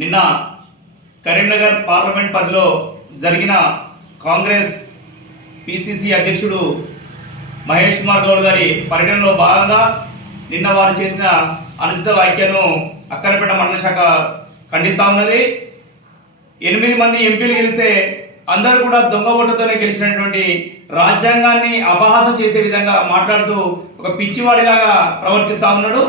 నిన్న కరీంనగర్ పార్లమెంట్ పరిధిలో జరిగిన కాంగ్రెస్ పిసిసి అధ్యక్షుడు మహేష్ కుమార్ గౌడ్ గారి పర్యటనలో భాగంగా నిన్న వారు చేసిన అనుచిత వ్యాఖ్యను అక్కనపేట మండల శాఖ ఖండిస్తూ ఉన్నది. ఎనిమిది మంది ఎంపీలు గెలిస్తే అందరూ కూడా దొంగ ఓటుతోనే గెలిచినటువంటి రాజ్యాంగాన్ని అపహాసం చేసే విధంగా మాట్లాడుతూ ఒక పిచ్చివాడిలాగా ప్రవర్తిస్తూ ఉన్నాడు.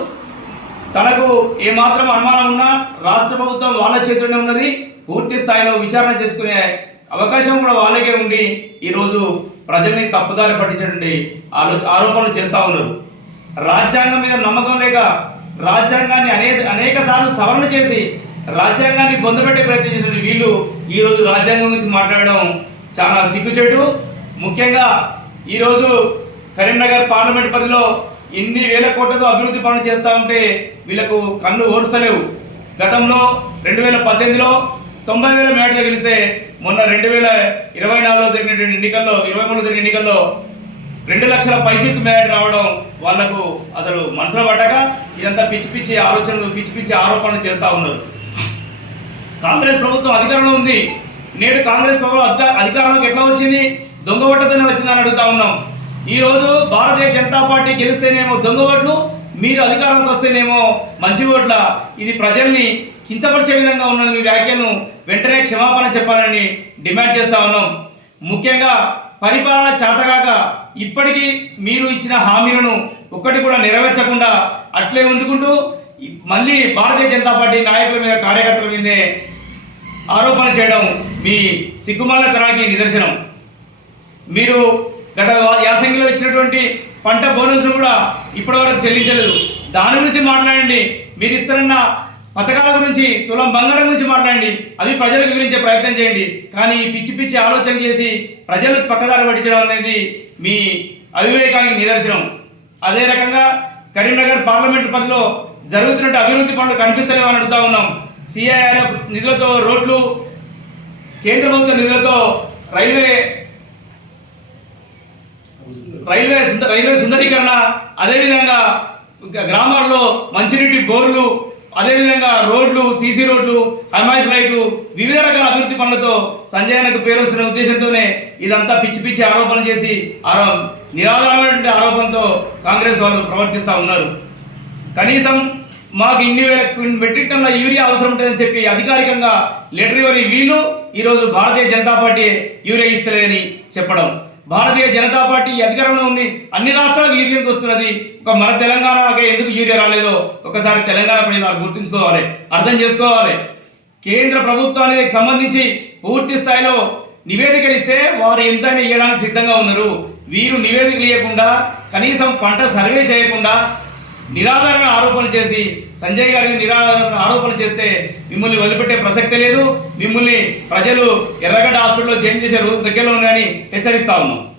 తనకు ఏమాత్రం అనుమానం ఉన్నా రాష్ట్ర ప్రభుత్వం వాళ్ళ చేతిలోనే ఉన్నది. పూర్తి స్థాయిలో విచారణ చేసుకునే అవకాశం కూడా వాళ్ళకే ఉండి ఈరోజు ప్రజల్ని తప్పుదారి పట్టించేటువంటి ఆలో ఆరోపణలు చేస్తూ ఉన్నారు. రాజ్యాంగం మీద నమ్మకం లేక రాజ్యాంగాన్ని అనేక అనేక సార్లు సవరణ చేసి రాజ్యాంగాన్ని పొందబెట్టే ప్రయత్నం చేసిన వీళ్ళు ఈరోజు రాజ్యాంగం గురించి మాట్లాడడం చాలా సిగ్గుచేటు. ముఖ్యంగా ఈరోజు కరీంనగర్ పార్లమెంట్ పరిధిలో ఇన్ని వేల కోట్లతో అభివృద్ధి పనులు చేస్తూ ఉంటే వీళ్ళకు కళ్ళు ఓరుస్తలేవు గతంలో రెండు వేల పద్దెనిమిదిలో తొంభై వేల మేడతో గెలిస్తే మొన్న రెండు వేల ఇరవై నాలుగులో జరిగినటువంటి ఎన్నికల్లో ఇరవై మూడులో జరిగిన ఎన్నికల్లో రెండు లక్షల పైచిక్ మేడ రావడం వాళ్ళకు అసలు మనసులో పడ్డాక ఇదంతా పిచ్చి పిచ్చి ఆలోచనలు పిచ్చి పిచ్చి ఆరోపణలు చేస్తూ ఉన్నారు. కాంగ్రెస్ ప్రభుత్వం అధికారంలో ఉంది. నేడు కాంగ్రెస్ ప్రభుత్వం అధిక- అధికారంలోకి ఎట్లా వచ్చింది? దొంగ పట్టతోనే వచ్చిందని అడుగుతా ఉన్నాం. ఈ రోజు భారతీయ జనతా పార్టీ గెలిస్తేనేమో దొంగ ఓట్లు మీరు అధికారంలోకి వస్తేనేమో మంచి ఓట్ల. ఇది ప్రజల్ని కించపరిచే విధంగా ఉన్న మీ వ్యాఖ్యలను వెంటనే క్షమాపణ చెప్పాలని డిమాండ్ చేస్తా ఉన్నాం. ముఖ్యంగా పరిపాలన చేతగాక ఇప్పటికీ మీరు ఇచ్చిన హామీలను ఒక్కటి కూడా నెరవేర్చకుండా అట్లే ఉండుకుంటూ మళ్ళీ భారతీయ జనతా పార్టీ నాయకుల మీద కార్యకర్తల మీదే ఆరోపణ చేయడం మీ సిగ్గుమాలతనానికి నిదర్శనం. మీరు గత యాసంగిలో ఇచ్చినటువంటి పంట బోనస్ను కూడా ఇప్పటివరకు చెల్లించలేదు. దాని గురించి మాట్లాడండి. మీరు ఇస్తారన్న పథకాల గురించి తులం బంగారం గురించి మాట్లాడండి. అవి ప్రజలకు వివరించే ప్రయత్నం చేయండి. కానీ పిచ్చి పిచ్చి ఆలోచన చేసి ప్రజలకు పక్కదారి పట్టించడం అనేది మీ అవివేకానికి నిదర్శనం. అదే రకంగా కరీంనగర్ పార్లమెంట్ పనిలో జరుగుతున్న అభివృద్ధి పనులు కనిపిస్తలేవు అని అడుగుతా ఉన్నాం. సిఐఆర్ఎఫ్ నిధులతో రోడ్లు కేంద్ర ప్రభుత్వ నిధులతో రైల్వే రైల్వే రైల్వే సుందరీకరణ అదేవిధంగా గ్రామాల్లో మంచినీటి బోర్లు అదేవిధంగా రోడ్లు సీసీ రోడ్లు హైమాయిస్ లైట్లు వివిధ రకాల అభివృద్ధి పనులతో సంజయనకు పేరు వస్తున్న ఉద్దేశంతోనే ఇదంతా పిచ్చి పిచ్చి ఆరోపణలు చేసి ఆరో నిరాధారమైనటువంటి ఆరోపణతో కాంగ్రెస్ వాళ్ళు ప్రవర్తిస్తూ ఉన్నారు. కనీసం మాకు ఇన్ని వేల మెట్రిక్ టన్ల యూరియా అవసరం ఉంటుందని చెప్పి అధికారికంగా లెటర్ ఇవ్వని వీళ్ళు ఈరోజు భారతీయ జనతా పార్టీ యూరియా ఇస్తలేదని చెప్పడం. భారతీయ జనతా పార్టీ అధికారంలో ఉంది. అన్ని రాష్ట్రాలకు యూరియాకి వస్తున్నది. ఒక మన తెలంగాణకి ఎందుకు యూరియా రాలేదో ఒకసారి తెలంగాణ ప్రజలు వాళ్ళు గుర్తుంచుకోవాలి. అర్థం చేసుకోవాలి. కేంద్ర ప్రభుత్వానికి సంబంధించి పూర్తి స్థాయిలో నివేదికలు ఇస్తే వారు ఎంతైనా ఇవ్వడానికి సిద్ధంగా ఉన్నారు. వీరు నివేదికలు ఇవ్వకుండా కనీసం పంట సర్వే చేయకుండా నిరాధారణ ఆరోపణలు చేసి సంజయ్ గారికి నిరాధారణ ఆరోపణలు చేస్తే మిమ్మల్ని వదిలిపెట్టే ప్రసక్తే లేదు. మిమ్మల్ని ప్రజలు ఎర్రగడ్డ హాస్పిటల్లో జైన్ చేసే రోజు దగ్గరలో ఉన్నాయని హెచ్చరిస్తా ఉన్నాం.